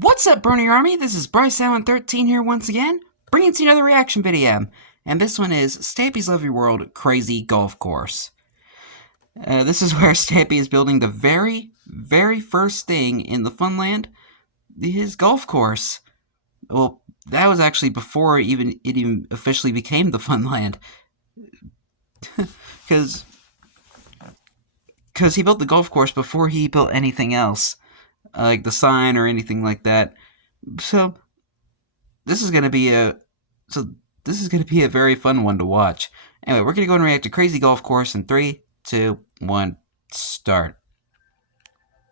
What's up, Burning Army? This is BryceAllen13 here once again, bringing to you another reaction video. And this one is Stampy's Lovely World Crazy Golf Course. This is where Stampy is building the very first thing in the Funland, his golf course. Well, that was actually before it even officially became the Funland. Because he built the golf course before he built anything else. Like the sign or anything like that. So this is gonna be a very fun one to watch. Anyway, we're gonna go and react to Crazy Golf Course in 3, 2, 1, start.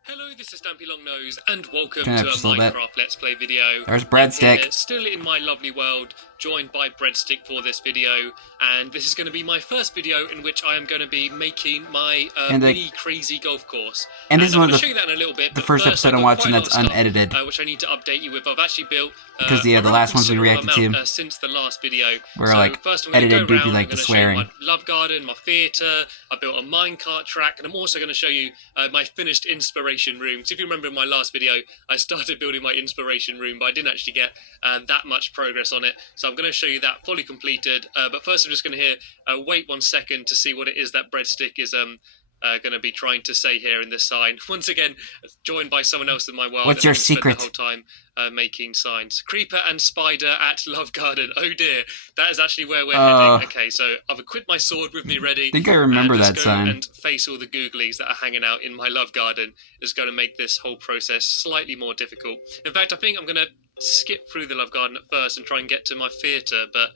Hello, this is Stampy Longnose, and welcome Turn to it a up just a little bit. Minecraft Let's Play video. There's I'm Breadstick. here, still in my lovely world, joined by Breadstick for this video, and this is going to be my first video in which I am going to be making my mini crazy golf course. And this is I'm one going of to show you that in a little bit. the but first first, episode I'm watching that's unedited. which I need to update you with. I've actually built Because the last ones we reacted to since the last video. were so like first I'm gonna edited go due to around, like I'm the gonna show you swearing. my love garden, my theatre. I built a minecart track, and I'm also going to show you my finished inspiration room. So if you remember in my last video, I started building my inspiration room, but I didn't actually get that much progress on it. So I'm going to show you that fully completed. But first, I'm just going to wait 1 second to see what it is that Breadstick is going to be trying to say here in this sign. Once again, joined by someone else in my world. What's your spent secret? The whole time making signs. Creeper and spider at Love Garden. Oh dear, that is actually where we're heading. Okay, so I've equipped my sword with me ready. I think I remember and that go sign. And face all the googlies that are hanging out in my love garden is going to make this whole process slightly more difficult. In fact, I think I'm going to skip through the love garden at first and try and get to my theatre, but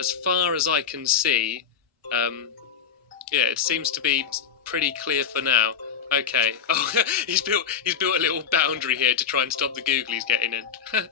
as far as I can see, yeah, it seems to be pretty clear for now. Okay. Oh, he's built a little boundary here to try and stop the googlies getting in.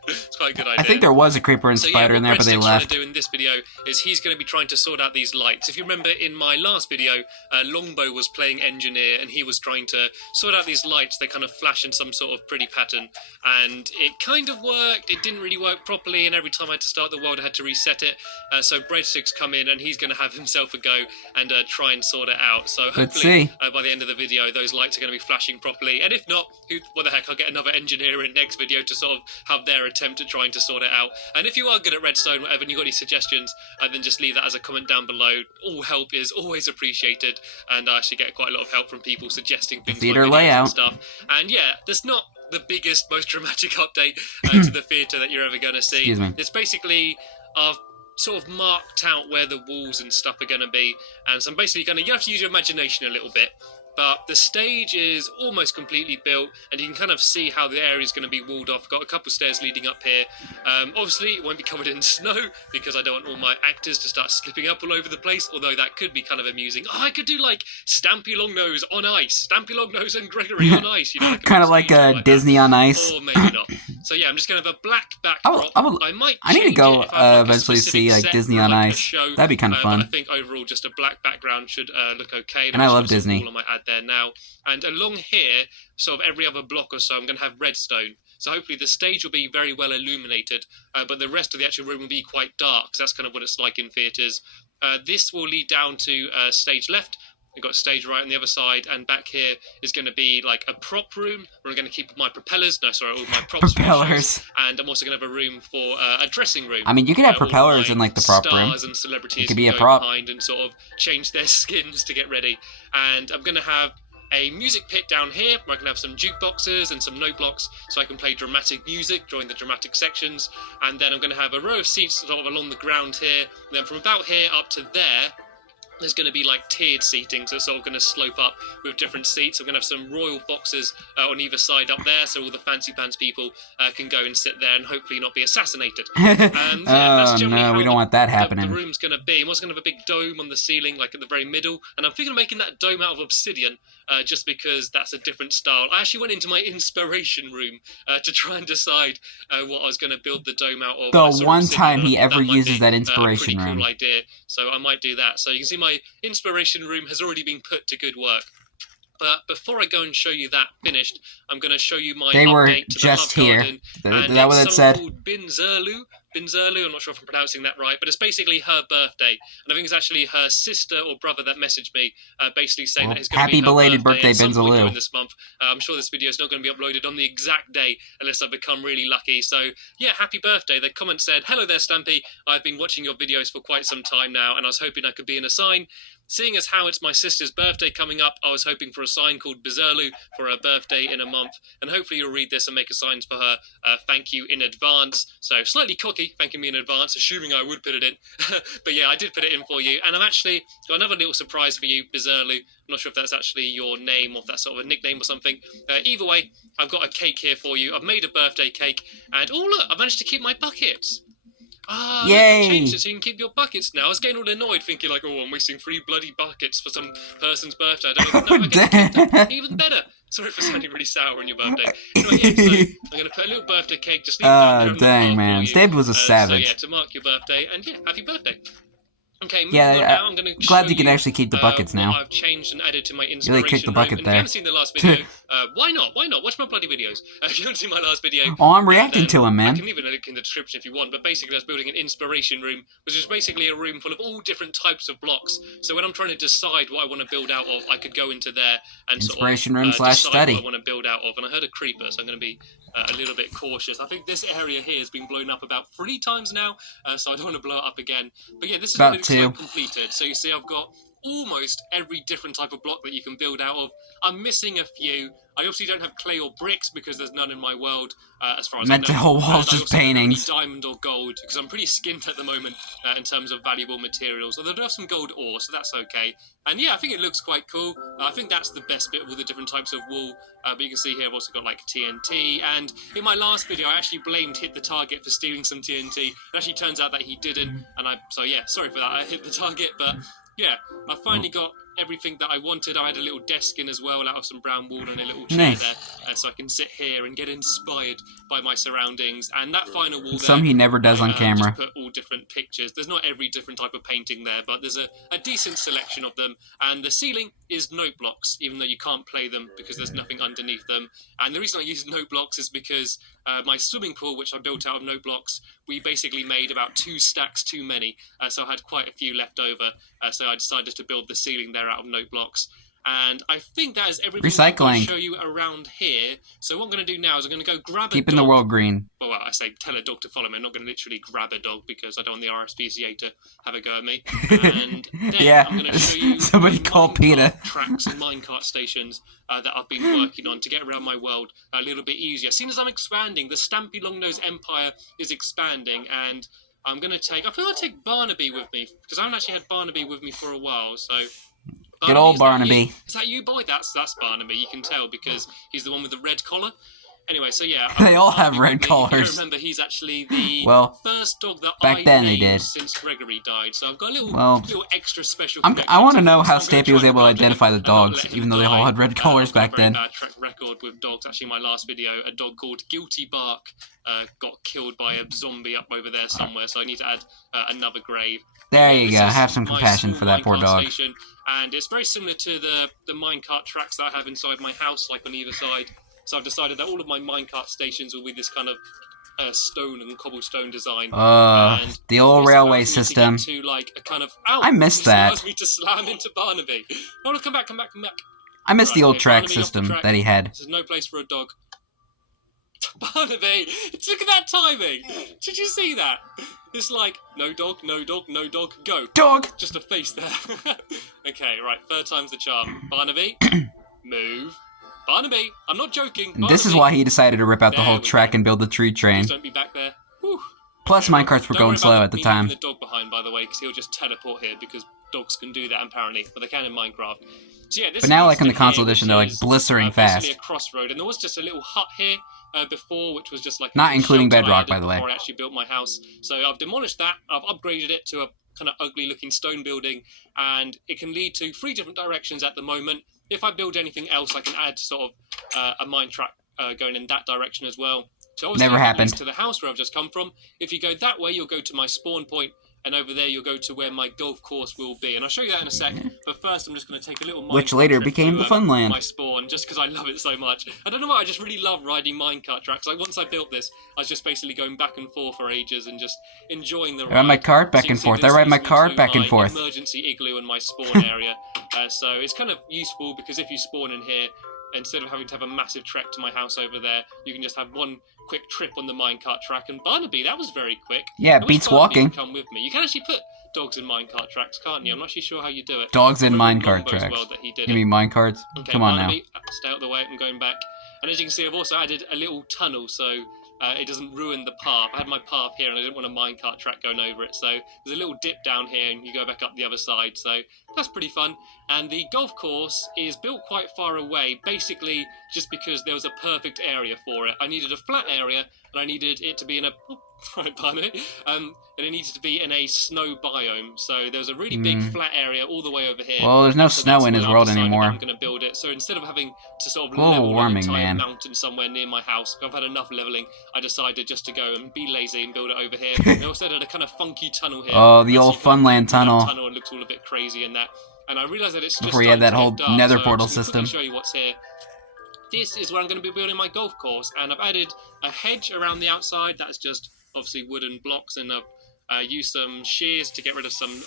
It's quite a good idea. I think there was a creeper and spider in there, but they left. What Breadstick's trying to do in this video is he's going to be trying to sort out these lights. If you remember in my last video, Longbow was playing engineer and he was trying to sort out these lights. They kind of flash in some sort of pretty pattern, and it kind of worked. It didn't really work properly, and every time I had to start the world, I had to reset it. So Breadstick's come in and he's going to have himself a go and try and sort it out. So hopefully by the end of the video, those lights are going to be flashing properly, and if not, what the heck, I'll get another engineer in next video to sort of have their attempt at trying to sort it out. And if you are good at redstone, whatever, and you've got any suggestions, then just leave that as a comment down below. All help is always appreciated, and I actually get quite a lot of help from people suggesting things Theater like layout and stuff. And yeah, there's not the biggest, most dramatic update to the theatre that you're ever going to see. Excuse me. It's basically I've sort of marked out where the walls and stuff are going to be, and so I'm basically going to, you have to use your imagination a little bit. But the stage is almost completely built, and you can kind of see how the area is going to be walled off. Got a couple stairs leading up here. Obviously, it won't be covered in snow because I don't want all my actors to start slipping up all over the place, although that could be kind of amusing. Oh, I could do like Stampy Longnose on ice, Stampy Longnose and Gregory on ice. You know, kind of like Disney on Ice. Or maybe not. So yeah, I'm just going to have a black backdrop. I need to go eventually see like Disney on Ice. That'd be kind of fun. I think overall, just a black background should look okay. And I love Disney. I might add there now. And along here, sort of every other block or so, I'm going to have redstone. So hopefully the stage will be very well illuminated, but the rest of the actual room will be quite dark. So that's kind of what it's like in theatres. This will lead down to stage left. We've got stage right on the other side, and back here is going to be like a prop room where I'm going to keep my propellers. No, sorry, all my props. Propellers. And I'm also going to have a room for a dressing room. I mean, you could have propellers in like the prop room. Stars and celebrities it could be a go prop behind and sort of change their skins to get ready. And I'm going to have a music pit down here where I can have some jukeboxes and some note blocks so I can play dramatic music during the dramatic sections. And then I'm going to have a row of seats sort of along the ground here. And then from about here up to there, there's going to be like tiered seating, so it's all going to slope up with different seats. I'm going to have some royal boxes on either side up there, so all the fancy pants people can go and sit there and hopefully not be assassinated. And yeah, that's generally no, we don't want that happening. The room's going to be. I'm also going to have a big dome on the ceiling, like at the very middle, and I'm thinking of making that dome out of obsidian, just because that's a different style. I actually went into my inspiration room to try and decide what I was going to build the dome out of. The one time he ever uses that inspiration room. Cool idea. So I might do that. So you can see my inspiration room has already been put to good work. But before I go and show you that finished, I'm going to show you my update to the love garden. Is that what it said? Called Binzerlu. Binzerlu. I'm not sure if I'm pronouncing that right, but it's basically her birthday. And I think it's actually her sister or brother that messaged me, basically saying that it's going to be her belated birthday, at some point Binzerlu. during this month. I'm sure this video is not going to be uploaded on the exact day unless I become really lucky. So, yeah, happy birthday. The comment said, "Hello there, Stampy. I've been watching your videos for quite some time now, and I was hoping I could be in a sign. Seeing as how it's my sister's birthday coming up, I was hoping for a sign called Bizerlu for her birthday in a month, and hopefully you'll read this and make a sign for her. Thank you in advance." So slightly cocky, thanking me in advance, assuming I would put it in. But yeah, I did put it in for you, and I've actually got another little surprise for you, Bizerlu. I'm not sure if that's actually your name or if that's sort of a nickname or something. Either way, I've got a cake here for you. I've made a birthday cake, and oh look, I've managed to keep my buckets. Ah, look, Yay! I changed it so you can keep your buckets now. I was getting all annoyed, thinking like, oh, I'm wasting 3 bloody buckets for some person's birthday. I don't even know. I get to keep them. Even better. Sorry for sounding really sour on your birthday. Anyway, yeah, so I'm going to put a little birthday cake, just leave that there on the dang, bar man. for you. Stampy was a savage. So yeah, to mark your birthday, and yeah, happy birthday. Okay, moving Yeah, on now, I'm going to glad show you can actually keep the buckets what now. I've changed and added to my You inspiration really kicked the room. bucket And if there. you haven't seen the last video, why not? Why not? Watch my bloody videos. If you haven't seen my last video... Oh, I'm reacting to him, man. I can leave a link in the description if you want, but basically I was building an inspiration room, which is basically a room full of all different types of blocks. So when I'm trying to decide what I want to build out of, I could go into there and Inspiration sort of room / decide study. what I want to build out of. And I heard a creeper, so I'm going to be a little bit cautious. I think this area here has been blown up about 3 times now, so I don't want to blow it up again. But yeah, this is About what it looks 2. like completed. So you see I've got almost every different type of block that you can build out of. I'm missing a few. I obviously don't have clay or bricks because there's none in my world, as far as I know. The whole wall's And I just also don't have any paintings. diamond or gold because I'm pretty skint at the moment in terms of valuable materials. Although I do have some gold ore, so that's okay. And yeah, I think it looks quite cool. I think that's the best bit of all the different types of wool. But you can see here I've also got like TNT. And in my last video, I actually blamed Hit the Target for stealing some TNT. It actually turns out that he didn't. So yeah, sorry for that. I hit the target, but yeah, I finally got everything that I wanted. I had a little desk in as well out of some brown wool and a little chair there, so I can sit here and get inspired by my surroundings. And that final wall there, Some he never does on camera. just put all different pictures. There's not every different type of painting there, but there's a decent selection of them. And the ceiling is note blocks, even though you can't play them because there's nothing underneath them. And the reason I use note blocks is because my swimming pool, which I built out of note blocks, we basically made about 2 stacks too many, so I had quite a few left over. So I decided to build the ceiling there out of note blocks. And I think that is everything I'm going to show you around here. So what I'm going to do now is I'm going to go grab a dog. Keeping the world green. Well, I say tell a dog to follow me. I'm not going to literally grab a dog because I don't want the RSPCA to have a go at me. And then Yeah, I'm going to show you somebody call PETA. tracks and minecart stations that I've been working on to get around my world a little bit easier. As soon as I'm expanding, the Stampy Longnose Empire is expanding, and I'm going to take... I think I'll take Barnaby with me because I haven't actually had Barnaby with me for a while, so... Good old Barnaby. Is that you, boy? That's Barnaby. You can tell because he's the one with the red collar. Anyway, so yeah. They all have red collars. I remember he's actually the first dog that back I then they named did. since Gregory died. So I've got a little extra special. I want to know how So I'm gonna Stampy was try able to and identify the not dogs, let him even though they die. all had red collars I've got back a very then. bad track record with dogs. Actually, my last video, a dog called Guilty Bark got killed by a zombie up over there somewhere. So I need to add another grave. There you This go. is Have some my compassion small for that poor minecart dog. station, and it's very similar to the minecart tracks that I have inside my house, like on either side. So I've decided that all of my minecart stations will be this kind of stone and cobblestone design. And The old this railway allows me to system. get to, like, a kind of... Ow! I miss This that. allows me to slam into Barnaby. Oh, no, come back. I miss the old okay, track Barnaby off the system track. that he had. This is no place for a dog. Barnaby! Look at that timing! Did you see that? It's like, no dog, no dog, no dog, go. Dog! Just a face there. Okay, right, 3rd time's the charm. Barnaby, move. Barnaby, I'm not joking. Barnaby. This is why he decided to rip out the There whole we track go. and build the tree train. Please don't be back there. Whew. Plus, minecarts were Don't going worry slow about at the me time. leaving the dog behind, by the way, because he'll just teleport here because dogs can do that apparently, but they can in Minecraft. So yeah, this But now, leads like in the to console here, edition, which they're like is, blistering basically fast. a crossroad, and there was just a little hut here before, which was just like a Not little including shelter I bedrock, added by the way. before I actually built my house. So I've demolished that. I've upgraded it to a kind of ugly-looking stone building, and it can lead to 3 different directions at the moment. If I build anything else, I can add sort of a mine track going in that direction as well. So obviously Never that happened. leads to the house where I've just come from. If you go that way, you'll go to my spawn point, and over there you'll go to where my golf course will be. And I'll show you that in a sec, but first I'm just going to take a little minecart Which later trip became to, the fun land. my spawn, just because I love it so much. I don't know why, I just really love riding minecart tracks. Like, once I built this, I was just basically going back and forth for ages and just enjoying the ride. I ride my cart back and forth. I ride my cart back and forth. Emergency igloo and my spawn area. So it's kind of useful, because if you spawn in here, instead of having to have a massive trek to my house over there, you can just have one quick trip on the minecart track. And Barnaby, that was very quick. Yeah, it beats walking. Come with me. You can actually put dogs in minecart tracks, can't you? I'm not actually sure how you do it. Dogs in minecart tracks. You mean minecarts? Okay, come on Barnaby, now. Stay out of the way. I'm going back. And as you can see, I've also added a little tunnel, so it doesn't ruin the path. I had my path here, and I didn't want a minecart track going over it, so there's a little dip down here, and you go back up the other side, so that's pretty fun. And the golf course is built quite far away, basically just because there was a perfect area for it. I needed a flat area, and I needed it to be in a... Right, Barnaby. And it needed to be in a snow biome. So there's a really big flat area all the way over here. Well, there's no snow in his world anymore. I'm going to build it. So instead of having to sort of global level warming, an entire man. mountain somewhere near my house, I've had enough leveling. I decided just to go and be lazy and build it over here. They also had a kind of funky tunnel here. Oh, the old Funland tunnel. Tunnel looks all a bit crazy and that. And I realised that it's just before you had that whole dark, nether so portal I'm just system. show you what's here. This is where I'm going to be building my golf course, and I've added a hedge around the outside. That's just obviously wooden blocks, and I've used some shears to get rid of some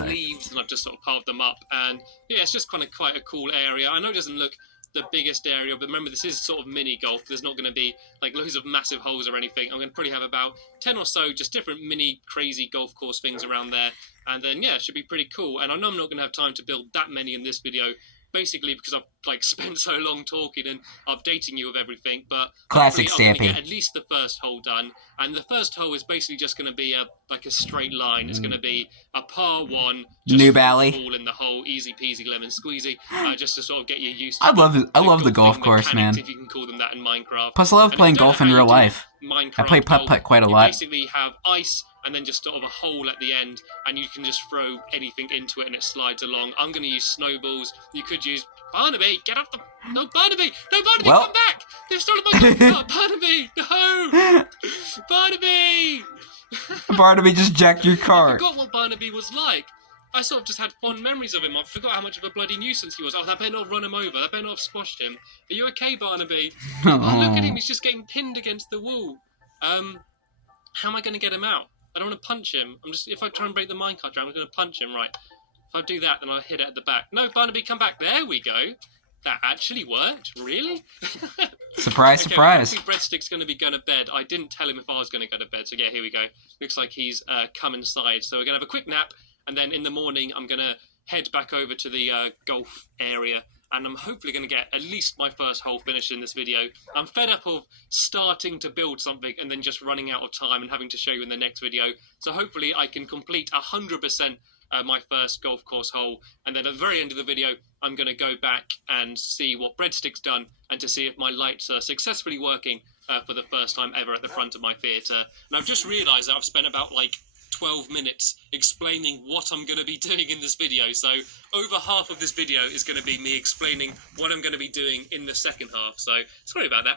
leaves, and I've just sort of piled them up. And yeah, it's just kind of quite a cool area. I know it doesn't look the biggest area, but remember, this is sort of mini golf. There's not going to be like loads of massive holes or anything. I'm going to probably have about 10 or so just different mini crazy golf course things around there, and then yeah, it should be pretty cool. And I know I'm not going to have time to build that many in this video, basically because I've like spent so long talking and updating you with everything, but classic I'm gonna Stampy. get at least the first hole done, and the first hole is basically just going to be like a straight line. It's going to be a par one, just New Valley, ball in the hole, easy peasy lemon squeezy, just to sort of get you used to. I love the golf course, man. If you can call them that in Minecraft. Plus, I love playing golf in real life. Minecraft I play putt-putt quite a lot. You basically have ice and then just sort of a hole at the end, and you can just throw anything into it and it slides along. I'm going to use snowballs. You could use... Barnaby, get off the... No, Barnaby! No, Barnaby, come back! They've stolen my golf cart! Barnaby! No! Barnaby! Barnaby just jacked your car. I forgot what Barnaby was like. I sort of just had fond memories of him. I forgot how much of a bloody nuisance he was. Oh, that better not have run him over. That better not have squashed him. Are you okay, Barnaby? Oh, look at him. He's just getting pinned against the wall. How am I going to get him out? I don't want to punch him. If I try and break the minecart down, I'm going to punch him, right? If I do that, then I'll hit it at the back. No, Barnaby, come back. There we go. That actually worked. Really? Surprise, okay, surprise. I think Breadstick's going to be going to bed. I didn't tell him if I was going to go to bed, so yeah, here we go. Looks like he's come inside. So we're going to have a quick nap, and then in the morning, I'm going to head back over to the golf area, and I'm hopefully going to get at least my first hole finished in this video. I'm fed up of starting to build something and then just running out of time and having to show you in the next video. So hopefully I can complete 100% my first golf course hole, and then at the very end of the video I'm going to go back and see what Breadstick's done and to see if my lights are successfully working for the first time ever at the front of my theatre. And I've just realised that I've spent about like 12 minutes explaining what I'm going to be doing in this video, so over half of this video is going to be me explaining what I'm going to be doing in the second half, so sorry about that.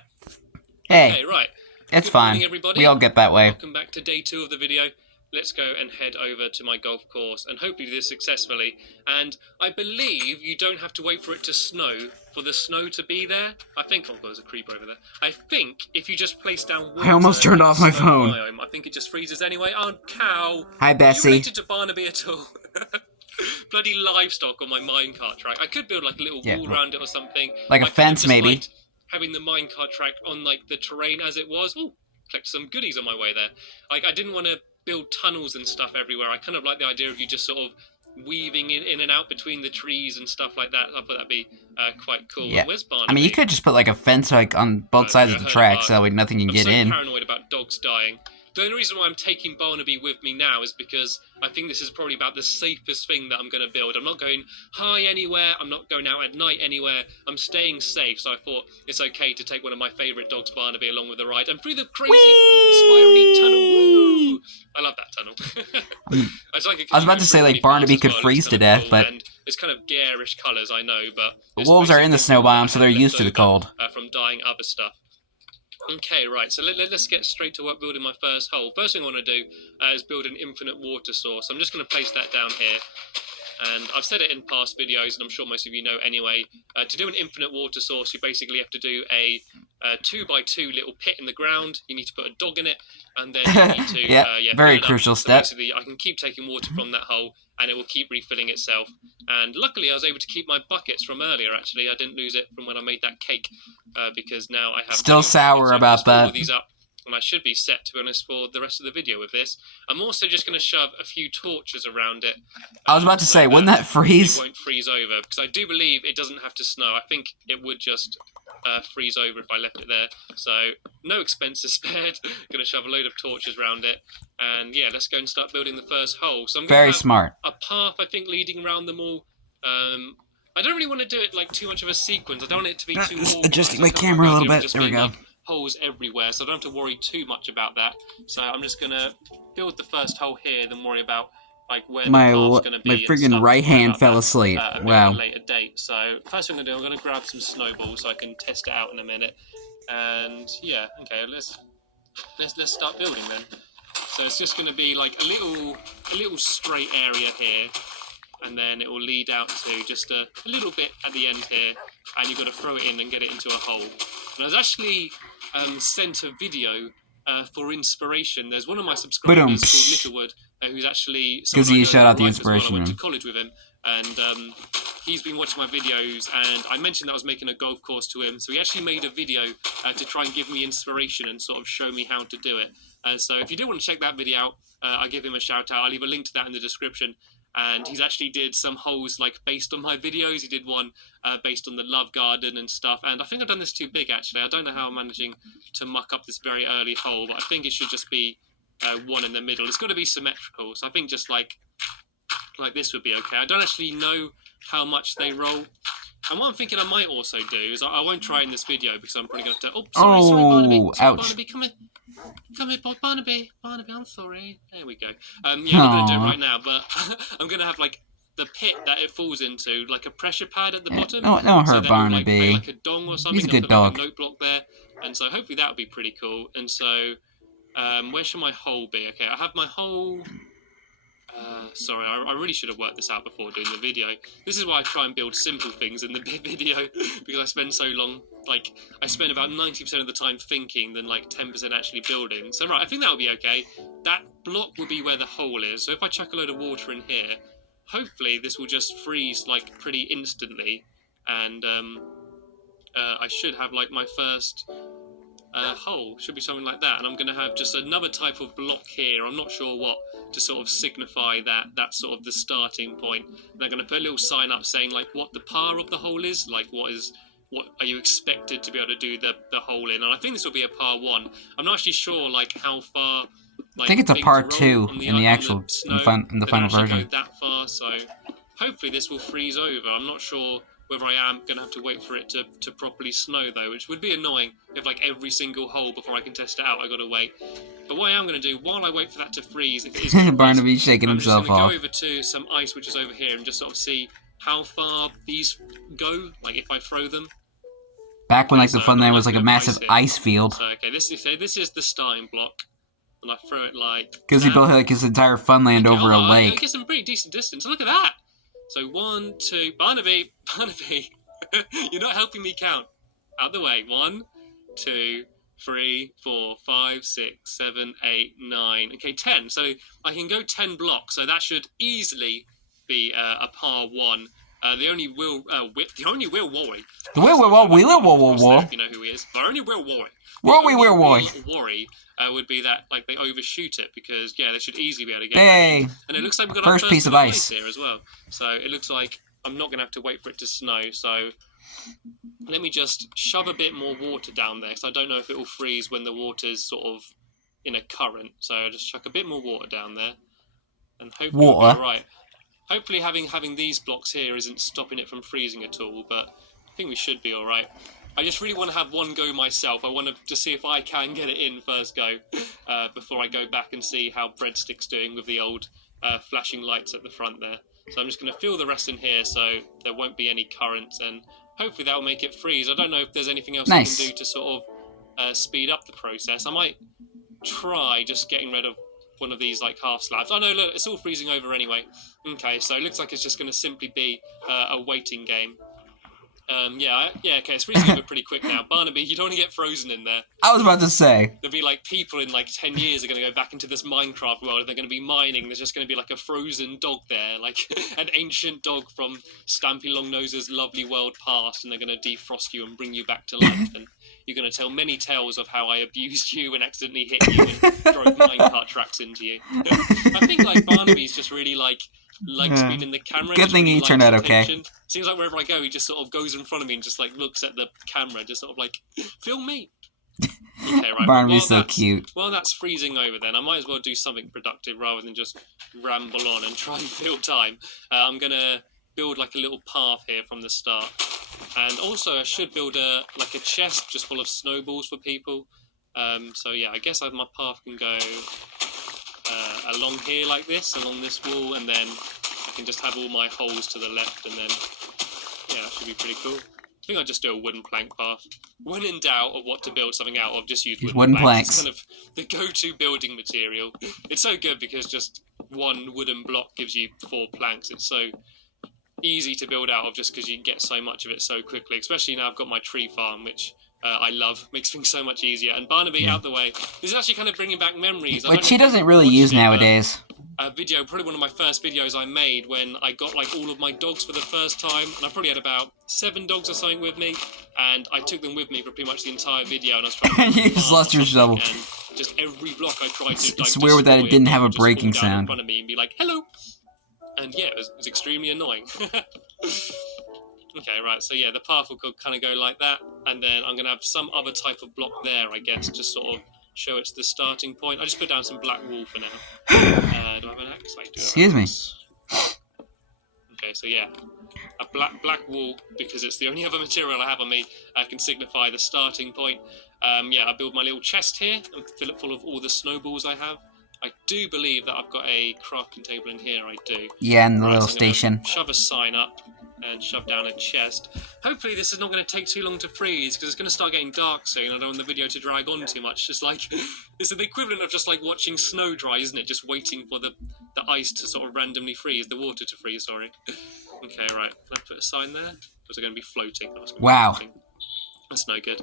Hey, okay, right. It's Good fine. morning, everybody. We all get that way. Welcome back to day 2 of the video. Let's go and head over to my golf course and hopefully do this successfully. And I believe you don't have to wait for it to snow for the snow to be there. I think... Oh, there's a creeper over there. I think if you just place down water... I almost turned off my phone. Biome, I think it just freezes anyway. Oh, cow. Hi, Bessie. Are you related to Barnaby at all? Bloody livestock on my minecart track. I could build like a little wall around it or something. Like a fence, maybe. Having the minecart track on like the terrain as it was. Ooh, collect some goodies on my way there. Like, I didn't want to build tunnels and stuff everywhere. I kind of like the idea of you just sort of weaving in and out between the trees and stuff like that. I thought that'd be quite cool. Yeah. Where's Barnaby? I mean, you could just put like a fence like on both sides of the track so that way nothing can get in. I'm so paranoid about dogs dying. The only reason why I'm taking Barnaby with me now is because I think this is probably about the safest thing that I'm going to build. I'm not going high anywhere. I'm not going out at night anywhere. I'm staying safe, so I thought it's okay to take one of my favourite dogs, Barnaby, along with the ride. And through the crazy spirally tunnel. Woo! I love that tunnel. I was about to say, like, Barnaby could freeze to death, but... And it's kind of garish colours, I know, but... The wolves are in the snow biome, so they're used to the cold. From dying other stuff. Okay, right, so let's get straight to work building my first hole. First thing I want to do is build an infinite water source. I'm just going to place that down here. And I've said it in past videos, and I'm sure most of you know anyway. To do an infinite water source, you basically have to do a 2x2 little pit in the ground. You need to put a dog in it, and then you need to Yep, very fill it crucial up. step. So basically, I can keep taking water from that hole, and it will keep refilling itself. And luckily, I was able to keep my buckets from earlier. Actually, I didn't lose it from when I made that cake, because now I have still sour about that. all these up. And I should be set, to be honest, for the rest of the video with this. I'm also just going to shove a few torches around it. I was about to say, wouldn't that freeze? It won't freeze over, because I do believe it doesn't have to snow. I think it would just freeze over if I left it there. So, no expenses spared. Going to shove a load of torches around it. And yeah, let's go and start building the first hole. So I'm going to have smart. a path, I think, leading around them all. I don't really want to do it like too much of a sequence. I don't want it to be too organized. Adjusting my camera a little bit. There we go. Holes everywhere, so I don't have to worry too much about that. So I'm just gonna build the first hole here, then worry about like where the path's gonna be. My friggin' right hand fell asleep. Wow. At a later date. So first thing I'm gonna do, I'm gonna grab some snowballs so I can test it out in a minute. And yeah, okay, let's start building then. So it's just gonna be like a little straight area here, and then it will lead out to just a little bit at the end here, and you've got to throw it in and get it into a hole. And I was actually sent a video for inspiration. There's one of my subscribers called Littlewood, who's actually gives you a shout out the inspiration. I went to college with him, and he's been watching my videos, and I mentioned that I was making a golf course to him, so he actually made a video to try and give me inspiration and sort of show me how to do it. So if you do want to check that video out, I give him a shout out. I'll leave a link to that in the description. And he's actually did some holes like based on my videos. He did one based on the love garden and stuff. And I think I've done this too big, actually. I don't know how I'm managing to muck up this very early hole, but I think it should just be one in the middle. It's got to be symmetrical. So I think just like this would be okay. I don't actually know how much they roll. And what I'm thinking I might also do is I won't try it in this video because I'm probably going to have to... Oh, sorry, Barnaby. Ouch. Barnaby, come here. Come here, Barnaby. Barnaby, I'm sorry. There we go. Yeah, I'm not going to do it right now, but I'm going to have, like, the pit that it falls into, like a pressure pad at the bottom. No, don't hurt Barnaby. Like a dong or something. He's a good dog. Like a note block there. And so hopefully that would be pretty cool. And so, where should my hole be? Okay, I have my hole... sorry, I really should have worked this out before doing the video. This is why I try and build simple things in the video, because I spend so long, like, I spend about 90% of the time thinking than, like, 10% actually building. So, right, I think that would be okay. That block will be where the hole is, so if I chuck a load of water in here, hopefully this will just freeze, like, pretty instantly, and, I should have, like, my first... hole should be something like that, and I'm going to have just another type of block here. I'm not sure what to sort of signify that's sort of the starting point. And I'm going to put a little sign up saying like what the par of the hole is, like what are you expected to be able to do the hole in. And I think this will be a par 1. I'm not actually sure like how far. Like, I think it's a par 2 in the actual in the final version. Go that far, so hopefully this will freeze over. I'm not sure whether I am going to have to wait for it to properly snow, though, which would be annoying if, like, every single hole before I can test it out, I got to wait. But what I am going to do, while I wait for that to freeze, if it is Barnaby's shaking himself off. I'm just going to go over to some ice, which is over here, and just sort of see how far these go, like, if I throw them. Back when, like, the Funland was, like, a massive ice field. So, okay, this is the starting block, and I throw it, like... Because he built, like, his entire Funland over a lake. I get some pretty decent distance. Look at that! So 1, 2, Barnaby, you're not helping me count. Out the way. 1, 2, 3, 4, 5, 6, 7, 8, 9. Okay, 10. So I can go 10 blocks. So that should easily be a par 1. The only real worry. If you know who he is. The only real worry. Worry would be that like they overshoot it because they should easily be able to get it. And it looks like we've got our first piece of ice here as well. So it looks like I'm not going to have to wait for it to snow. So let me just shove a bit more water down there because I don't know if it will freeze when the water's sort of in a current. So I'll just chuck a bit more water down there, and hopefully it'll be all right. Hopefully having these blocks here isn't stopping it from freezing at all, but I think we should be all right. I just really want to have one go myself. I want to see if I can get it in first go before I go back and see how Breadstick's doing with the old flashing lights at the front there. So I'm just going to fill the rest in here so there won't be any currents, and hopefully that will make it freeze. I don't know if there's anything else I can do to sort of speed up the process, I might try just getting rid of one of these like half slabs. Oh no, look, it's all freezing over anyway. Okay, so it looks like it's just going to simply be a waiting game. Yeah, okay, it's freezing over pretty quick now. Barnaby, you don't want to get frozen in there. I was about to say. There'll be like people in like 10 years are going to go back into this Minecraft world and they're going to be mining. There's just going to be like a frozen dog there, like an ancient dog from Stampy Longnose's lovely world past, and they're going to defrost you and bring you back to life. And you're going to tell many tales of how I abused you and accidentally hit you and drove minecart tracks into you. I think like Barnaby's just really likes being in the camera. Good thing he turned out okay. Seems like wherever I go, he just sort of goes in front of me and just like looks at the camera, just sort of like, film me. Okay, right. Barnaby's so cute. Well, that's freezing over then. I might as well do something productive rather than just ramble on and try and fill time. I'm going to build like a little path here from the start. And also I should build a chest just full of snowballs for people. So yeah, I guess my path can go along here like this, along this wall, and then I can just have all my holes to the left, and then yeah, that should be pretty cool. I think I'll just do a wooden plank path. When in doubt of what to build something out of, just use wooden planks. It's kind of the go-to building material. It's so good because just one wooden block gives you 4 planks. It's so easy to build out of just because you can get so much of it so quickly, especially now I've got my tree farm, which I love. Makes things so much easier. And Barnaby out the way. This is actually kind of bringing back memories. Which he doesn't really use nowadays. A video, probably one of my first videos I made when I got like all of my dogs for the first time, and I probably had about 7 dogs or something with me, and I took them with me for pretty much the entire video, and I was trying to you just lost your shovel. And just every block I tried to like, it's weird that it didn't have a breaking sound in front of me and be like, hello, and yeah, it was extremely annoying. Okay, right, so yeah, the path will kind of go like that, and then I'm going to have some other type of block there, I guess, just sort of show it's the starting point. I just put down some black wool for now. Do I have an axe? Excuse me. Okay, so yeah, a black wool, because it's the only other material I have on me, can signify the starting point. Yeah, I build my little chest here and fill it full of all the snowballs I have. I do believe that I've got a crafting table in here, I do. Yeah, in the little station. Shove a sign up and shove down a chest. Hopefully this is not going to take too long to freeze, because it's going to start getting dark soon. I don't want the video to drag on too much. Just like, it's the equivalent of just like watching snow dry, isn't it? Just waiting for the ice to sort of randomly freeze, the water to freeze, sorry. Okay, right. Can I put a sign there? Or is it going to be floating? Wow. Floating. That's no good.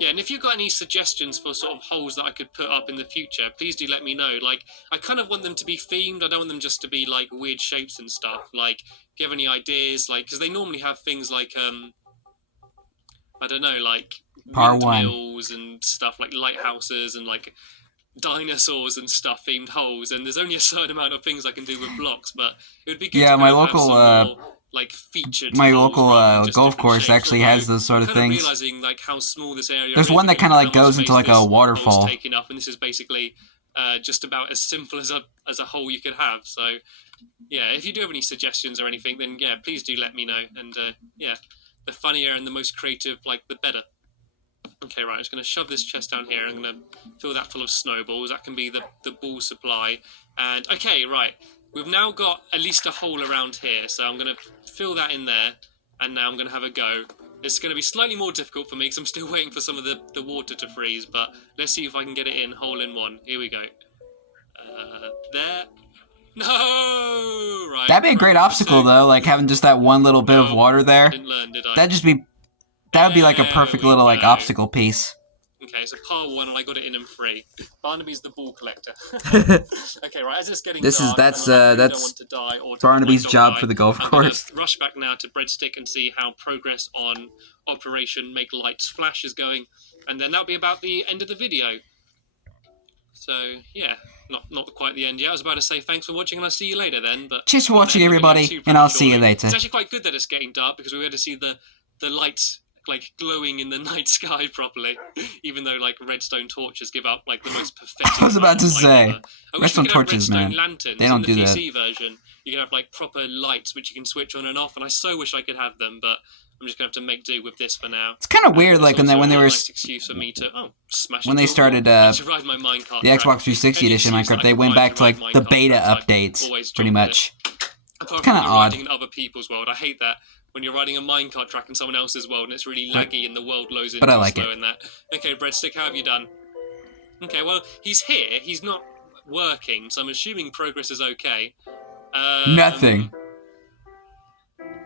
Yeah, and if you've got any suggestions for sort of holes that I could put up in the future, please do let me know. Like, I kind of want them to be themed. I don't want them just to be, like, weird shapes and stuff. Like, if you have any ideas, like, because they normally have things like, I don't know, like, windmills and stuff, like lighthouses and, like, dinosaurs and stuff, themed holes. And there's only a certain amount of things I can do with blocks, but it would be good to my have local, some more, like featured my local golf course actually has those sort of things. Realizing like how small this area There's one that kind of like goes into like a waterfall. Taken up, and this is basically just about as simple as a hole you could have. So yeah, if you do have any suggestions or anything, then yeah, please do let me know. And yeah, the funnier and the most creative, like the better. Okay, right, I'm just going to shove this chest down here. I'm going to fill that full of snowballs. That can be the ball supply. And okay, right. We've now got at least a hole around here, so I'm going to fill that in there, and now I'm going to have a go. It's going to be slightly more difficult for me, because I'm still waiting for some of the water to freeze, but let's see if I can get it in, hole in one. Here we go. There. No! Right. That'd be a great obstacle, though, like having just that one little bit of water there. I didn't learn, did I? That would be like a perfect little, like, obstacle piece. Okay, so par 1, and I got it in 3. Barnaby's the ball collector. Okay, right, as it's getting dark, that's don't want to die or to Barnaby's job die, for the golf course. I'm rush back now to Breadstick and see how progress on Operation Make Lights Flash is going, and then that'll be about the end of the video. So, yeah, not quite the end yet. I was about to say thanks for watching, and I'll see you later then. But cheers for watching, everybody, and I'll see you later. It's actually quite good that it's getting dark, because we had to see the lights like glowing in the night sky properly, even though like redstone torches give out like the most pathetic. I was about to say redstone torches, man. Lanterns. They don't do that. In the PC version, you can have like proper lights which you can switch on and off, and I so wish I could have them, but I'm just gonna have to make do with this for now. It's kind of weird, like when they were nice excuse for me to smash. When they started the Xbox 360 edition Minecraft, they went back to like the beta updates, pretty much. Apart it's kind of odd. In other people's world, I hate that. when you're riding a minecart track in someone else's world and it's really laggy and the world loads But I into like slow it. and that. Okay, Breadstick, how have you done? Okay, well, he's here. He's not working, so I'm assuming progress is okay. Nothing.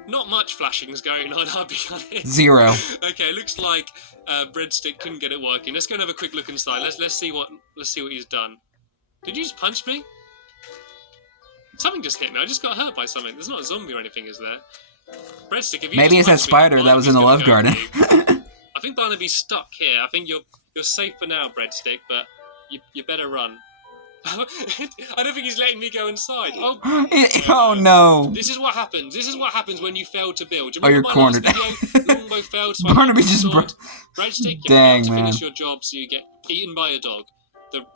Not much flashing's going on, I'll be honest. 0. Okay, looks like Breadstick couldn't get it working. Let's go and have a quick look inside. Let's see what he's done. Did you just punch me? Something just hit me. I just got hurt by something. There's not a zombie or anything, is there? Breadstick, if you Maybe it's that spider that was in the love garden. I think Barnaby's stuck here. I think you're safe for now, Breadstick, but you better run. I don't think he's letting me go inside. Oh, oh no! This is what happens. This is what happens when you fail to build. Do you Oh, you're remember my last cornered. video? Longbow failed, so Barnaby just broke. Breadstick, you Dang, have to man. finish your job so you get eaten by a dog.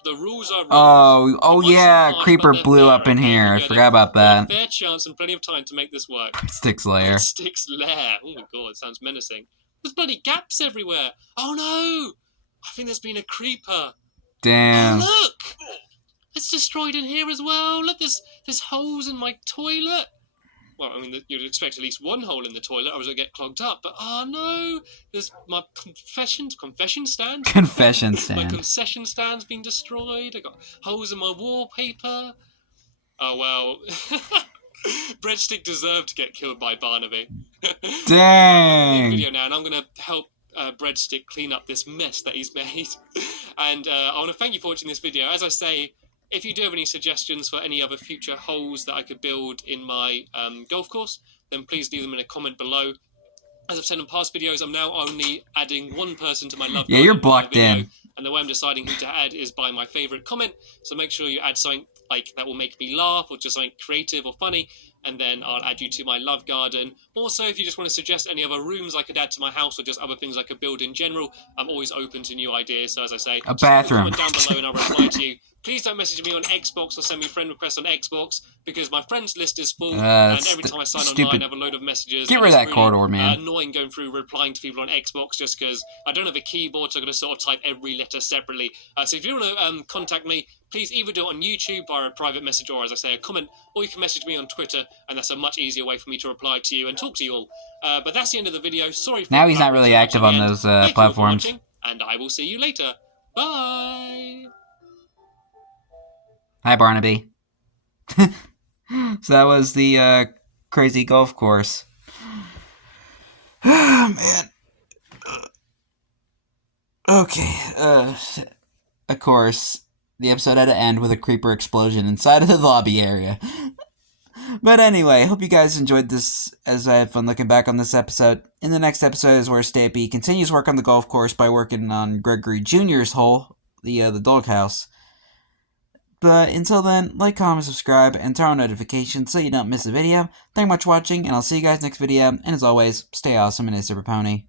The rules are rules. Oh yeah, creeper blew up in here. I forgot about that. Fair chance and plenty of time to make this work. Breadstick's lair. Breadstick's lair. Oh my god, it sounds menacing. There's bloody gaps everywhere. Oh no! I think there's been a creeper. Damn. Oh, look! It's destroyed in here as well. Look, there's holes in my toilet. Well, I mean, you'd expect at least one hole in the toilet, or it'll get clogged up. But oh no, there's my confession stand. Confession My stand. concession stand's been destroyed. I got holes in my wallpaper. Oh well, Breadstick deserved to get killed by Barnaby. Dang. Video now, and I'm gonna help Breadstick clean up this mess that he's made. And I want to thank you for watching this video. As I say, if you do have any suggestions for any other future holes that I could build in my golf course, then please leave them in a comment below. As I've said in past videos, I'm now only adding one person to my love. Yeah, you're blocked in. And the way I'm deciding who to add is by my favourite comment. So make sure you add something like that will make me laugh, or just something creative or funny, and then I'll add you to my love garden. Also, if you just want to suggest any other rooms I could add to my house, or just other things I could build in general, I'm always open to new ideas. So as I say, A bathroom. Comment down below and I'll reply to you. Please don't message me on Xbox or send me friend requests on Xbox, because my friends list is full, and every time I sign online I have a load of messages. Get rid of that corridor, man. Annoying going through replying to people on Xbox just because I don't have a keyboard, so I'm going to sort of type every letter separately. So if you want to contact me, please either do it on YouTube via a private message, or as I say, a comment, or you can message me on Twitter, and that's a much easier way for me to reply to you and talk to you all. But that's the end of the video. Sorry for Now he's not really active on those platforms. Watching, and I will see you later. Bye! Hi, Barnaby. So that was the crazy golf course. Oh, man. Okay. Of course, the episode had to end with a creeper explosion inside of the lobby area. But anyway, hope you guys enjoyed this, as I had fun looking back on this episode. In the next episode is where Stampy continues work on the golf course by working on Gregory Jr.'s hole, the doghouse. But until then, like, comment, subscribe, and turn on notifications so you don't miss a video. Thank you much for watching, and I'll see you guys next video. And as always, stay awesome and stay super pony.